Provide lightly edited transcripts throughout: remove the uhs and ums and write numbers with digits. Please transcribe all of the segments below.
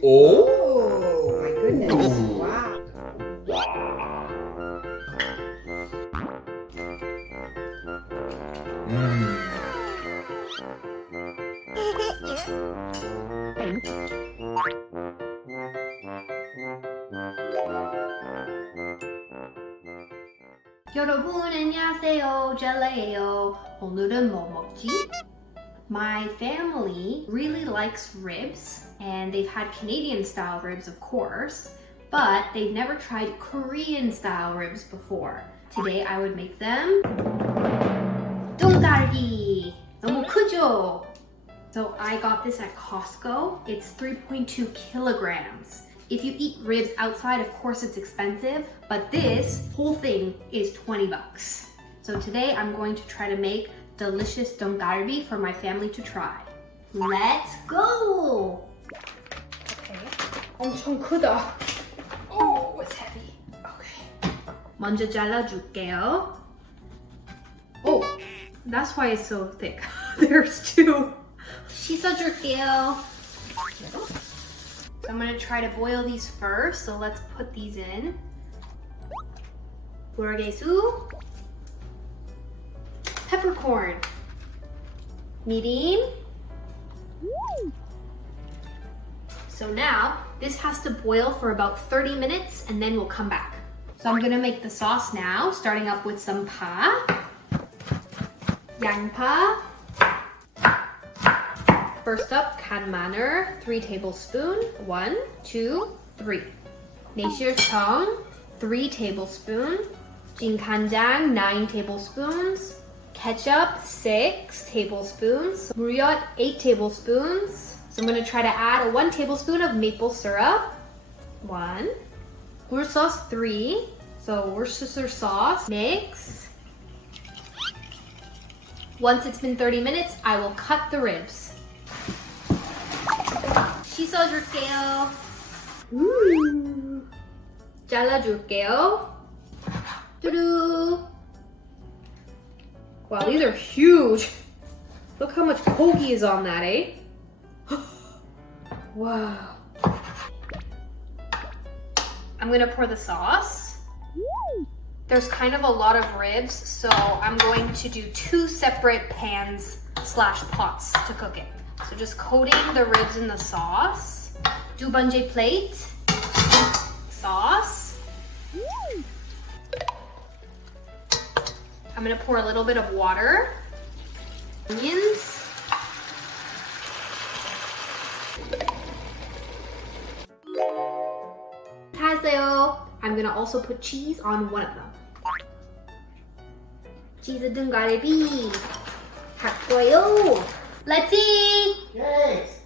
Oh my goodness. Wow. Wow. 여러분 안녕하세요. 젤라예요. 오늘은 뭐 먹지? My family really likes ribs, and they've had Canadian style ribs, of course, but they've never tried Korean style ribs before. Today I would make them 등갈비. 너무 크죠? So I got this at Costco. It's 3.2 kilograms. If you eat ribs outside, of course it's expensive, but this whole thing is 20 bucks. So today I'm going to try to make delicious 등갈비 for my family to try. Let's go! Okay. 엄청 크다. Oh, it's heavy. Okay. 먼저 잘라줄게요. Oh, that's why it's so thick. There's two. 씻어줄게요. So I'm gonna try to boil these first, so let's put these in. 불개수, peppercorn, mirin. So now, this has to boil for about 30 minutes and then we'll come back. So I'm gonna make the sauce now, starting up with some pa, 양파. First up, 간 마늘, 3 tablespoons. 1, 2, 3. 매실청, 3 tablespoons. 진간장, 9 tablespoons. Ketchup, 6 tablespoons. 물엿, 8 tablespoons. So I'm going to try to add 1 tablespoon of maple syrup. 1. Gur sauce, 3. So Worcestershire sauce. Mix. Once it's been 30 minutes, I will cut the ribs. 씻어줄게요. 잘라줄게요. 뚜루. Wow, these are huge. Look how much gogi is on that, eh? Wow. I'm gonna pour the sauce. There's kind of a lot of ribs, so I'm going to do 2 separate pans / pots to cook it. So just coating the ribs in the sauce. 두 번째 plate. Sauce. I'm gonna pour a little bit of water. Onions. 하세요. I'm gonna also put cheese on one of them. 치즈등갈비 할 거예요. Let's eat! Yes.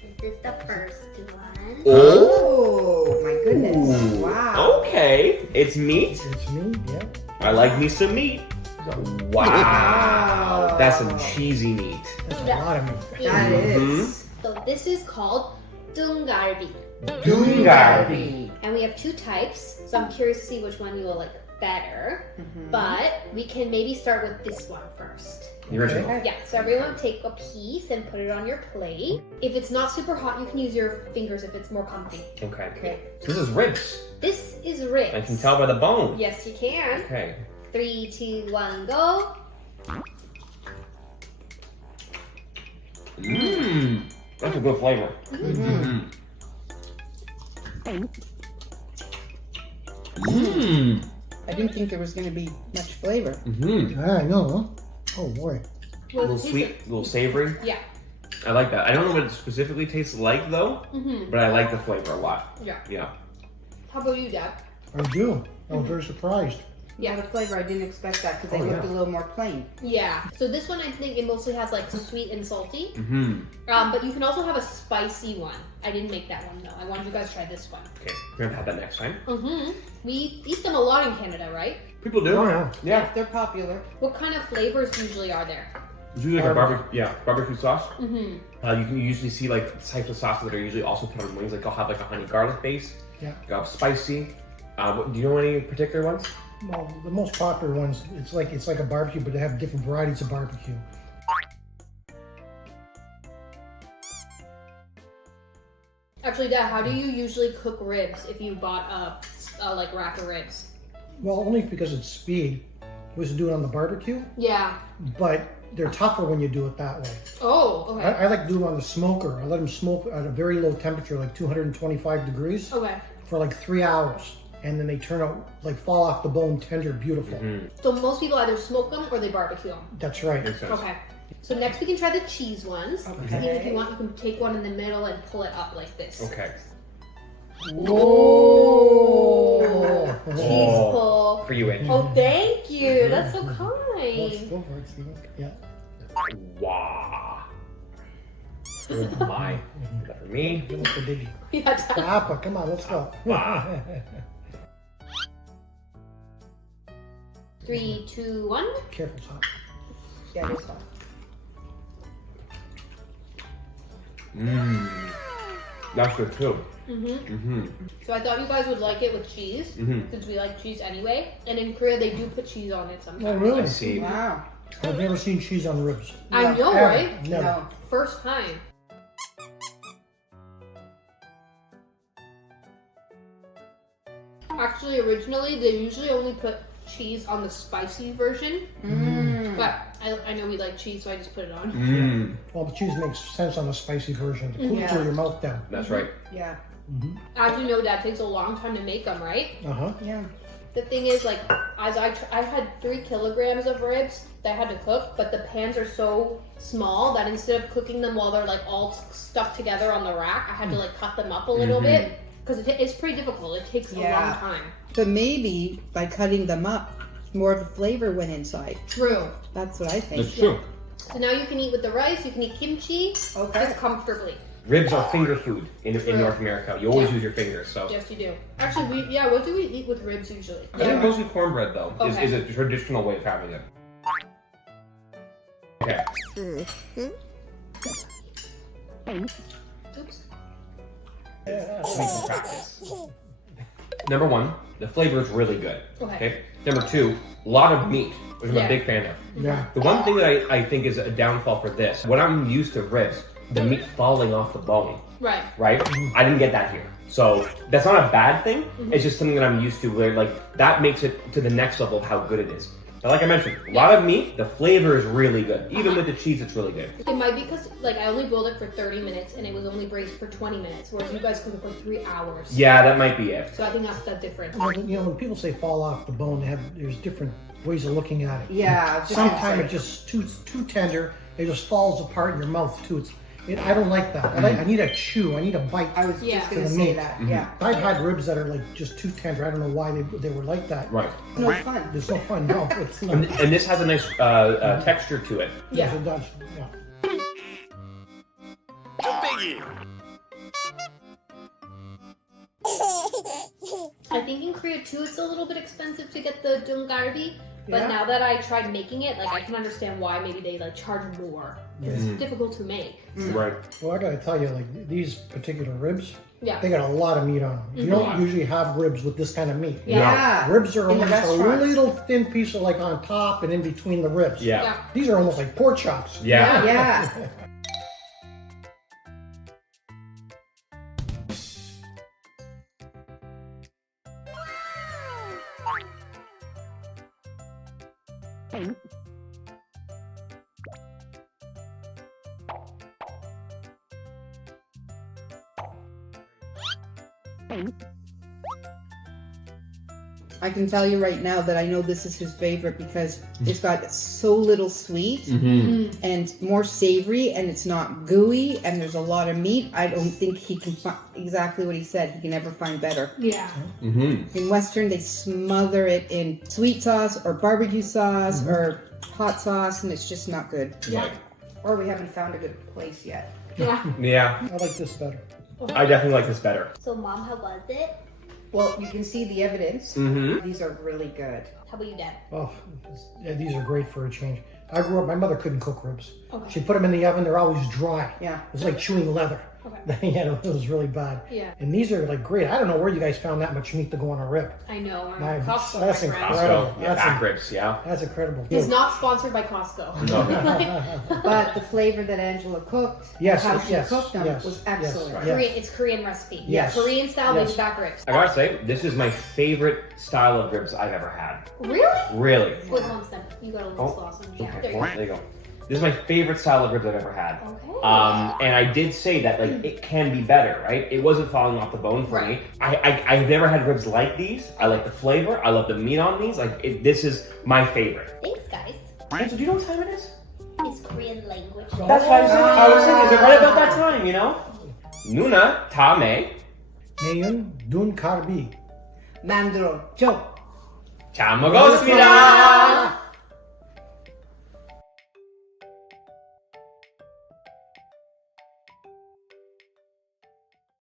This is the first one. Oh my goodness. Wow. Okay, it's meat. It's me, yeah. I like me some meat. Wow, that's some cheesy meat. That's a lot of meat. That is. So this is called 등갈비. 등갈비. And we have 2 types, so I'm curious to see which one you will like better. But we can maybe start with this one first. The original. Yeah, so everyone take a piece and put it on your plate. If it's not super hot, you can use your fingers if it's more comfy. Okay. Okay. So this is ribs. This is ribs. I can tell by the bone. Yes, you can. Okay. 3, 2, 1, go. Mmm. That's a good flavor. Mmm. Mmm. I didn't think there was going to be much flavor. Mmm. I know. Oh boy. A little sweet, a little savory. Yeah. I like that. I don't know what it specifically tastes like though, but I like the flavor a lot. Yeah. Yeah. How about you, Dad? I do. I was very surprised. Yeah, the flavor, I didn't expect that because they Oh, looked yeah. a little more plain. Yeah. So this one, I think it mostly has like sweet and salty. Mm-hmm. But you can also have a spicy one. I didn't make that one though. I wanted you guys to try this one. Okay, we're gonna have that next time. We eat them a lot in Canada, right? People do. Oh, yeah. Yeah. They're popular. What kind of flavors usually are there? It's usually like a barbecue sauce. Mm-hmm. You can usually see like types of sauces that are usually also put on wings. Like I'll have like a honey garlic base. Yeah. You'll have spicy. Do you know any particular ones? Well, the most popular ones, it's like a barbecue, but they have different varieties of barbecue. Actually, Dad, how do you usually cook ribs if you bought a like rack of ribs? Well, only because it's speed. We used to do it on the barbecue, Yeah. but they're tougher when you do it that way. Oh, okay. I like to do them on the smoker. I let them smoke at a very low temperature, like 225 degrees, Okay. for like 3 hours. And then they turn out, like fall off the bone, tender, beautiful. So most people either smoke them or they barbecue them. That's right. Makes sense. Okay. So next we can try the cheese ones. Okay. And if you want, you can take one in the middle and pull it up like this. Okay. Oh. Cheese Oh. pull. For you, Angie. Oh, thank you. That's so Go kind. go for it, Steven. Yeah. Wow. Oh my. Is that for me? Give us the diggy. Yeah, Dad. Papa, come on, let's go. Wow. 3, 2, 1. Careful, Tom. Yeah, it's hot. Mmm. That's good too. So I thought you guys would like it with cheese, Mhm. since we like cheese anyway. And in Korea, they do put cheese on it Oh, sometimes. really? I see. Wow. I've never seen cheese on ribs. I know, Ever. right? Never. No. First time. Actually, originally, they usually only put cheese on the spicy version. But I know we like cheese, so I just put it on. Mmm. Well, the cheese makes sense on the spicy version. It cools Yeah. your mouth down. That's right. Yeah. As you know, that takes a long time to make them, right? Uh-huh. Yeah. The thing is, like, as I had 3 kilograms of ribs that I had to cook, but the pans are so small that instead of cooking them while they're like all stuck together on the rack, I had to like cut them up a little bit because it's pretty difficult. It takes a long Yeah. time. But maybe by cutting them up, more of the flavor went inside. True. That's what I think. That's true. So now you can eat with the rice. You can eat kimchi Okay. just comfortably. Ribs are finger food in True. North America. You always Yeah. use your fingers, so. Yes, you do. Actually, what do we eat with ribs usually? I think mostly cornbread though Okay. is a traditional way of having it. Okay. Oops. Sweet and practice. Number 1, the flavor is really good. Okay. Number 2, a lot of meat, which I'm Yeah. a big fan of. Yeah. The one thing that I think is a downfall for this, when I'm used to ribs, the meat falling off the bone, Right. right? I didn't get that here. So that's not a bad thing. It's just something that I'm used to where like that makes it to the next level of how good it is. But like I mentioned, a lot of meat, the flavor is really good. Even with the cheese, it's really good. It might be because like I only boiled it for 30 minutes and it was only braised for 20 minutes, whereas you guys cook it for 3 hours. Yeah, that might be it. So I think that's the difference. Well, you know, when people say fall off the bone, there's different ways of looking at it. Yeah. I was just gonna Sometimes say. it's just too tender. It just falls apart in your mouth too. I don't like that. I need a chew. I need a bite. I was Yeah. just gonna To the say meat. that. Yeah. I've had ribs that are like just too tender. I don't know why they were like that. Right. No fun. It's no fun. No, it's not. And this has a nice texture to it. Yes, Yeah. it does. Yeah. I think in Korea too, it's a little bit expensive to get the 등갈비. But Yeah. now that I tried making it, like I can understand why maybe they like charge more. 'Cause It's difficult to make. Right. Well, I gotta tell you, like these particular ribs, Yeah. they got a lot of meat on them. You don't usually have ribs with this kind of meat. Yeah. Ribs are In the almost a restaurants. little thin piece of like on top and in between the ribs. Yeah. Yeah. These are almost like pork chops. Yeah. Yeah. I can tell you right now that I know this is his favorite because it's got so little sweet and more savory, and it's not gooey, and there's a lot of meat. I don't think he can find exactly what he said. He can never find better. Yeah. In Western, they smother it in sweet sauce or barbecue sauce or hot sauce, and it's just not good. Yeah. Or we haven't found a good place yet. Yeah. Yeah. I like this better. I definitely like this better. So mom, how was it? Well, you can see the evidence. These are really good. How about you, Dad? Oh, yeah, these are great for a change. I grew up, my mother couldn't cook ribs. Okay. She'd put them in the oven, they're always dry. Yeah. It's like chewing leather. Okay. Yeah, it was really bad. Yeah. And these are like great. I don't know where you guys found that much meat to go on a rib. I know. My- Costco, that's my friend. incredible. Costco, yeah, back ribs, yeah. That's incredible. It's not sponsored by Costco. But the flavor that Angela cooked, Yes, how she yes, cooked them, yes, was yes, excellent. right. It's Korean recipe. Yes. Korean style Yes. baby back ribs. I gotta say, this is my favorite style of ribs I've ever had. Really? Really. Wait, hold on, Steph. You got a little Oh, sauce on you. Okay, There you well, go. there you go. This is my favorite style of ribs I've ever had. Okay. And I did say that like it can be better, right? It wasn't falling off the bone for me. Right. I've never had ribs like these. I like the flavor. I love the meat on these. Like this is my favorite. Thanks, guys. And so do you know what time it is? It's Korean language. That's why I was thinking, is it right about that time, you know? Nuna tame Ngayon, dun karbi. Mandro, Joe. 잘 먹었습니다.